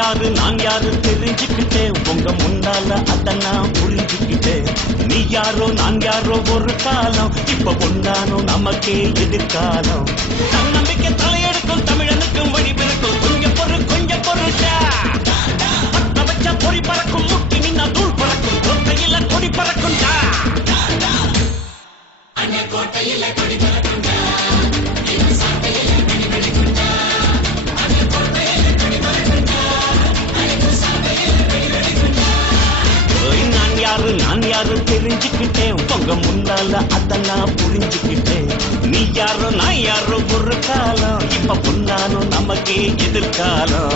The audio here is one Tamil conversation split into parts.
யாரு நான் யாரு தெரிஞ்சுக்கிட்டேன் உங்க முன்னால அத நான் புரிஞ்சுக்கிட்டேன் நீ யாரோ நான் யாரோ ஒரு காலம். இப்ப கொண்டானோ நமக்கே எதிர்காலம். நான் யாரு தெரிஞ்சுக்கிட்டேன். உங்க முன்னால அத நான் புரிஞ்சுக்கிட்டேன். நீ யாரோ நான் யாரோ ஒரு காலம். இப்ப பொன்னாலும் நமக்கே எதிர்காலம்.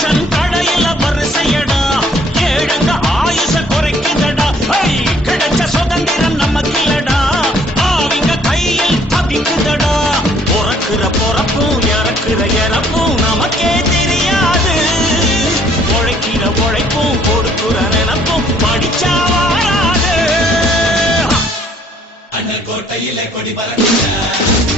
ரேஷன் கடையில வரிசையடா. ஏழங்க ஆயுச குறைக்குதடா. கிடைச்ச சுதந்திரம் நமக்கு இல்லடா. ஆவிங்க கையில் தவிக்குதடா பிறக்கிற பொறப்பும் இறக்குற இறப்பும் நமக்கே தெரியாது. உழைக்கிற உழைப்பும் கொடுக்குற நினப்பும் படிச்சா வாழாது கொடி பறக்குங்க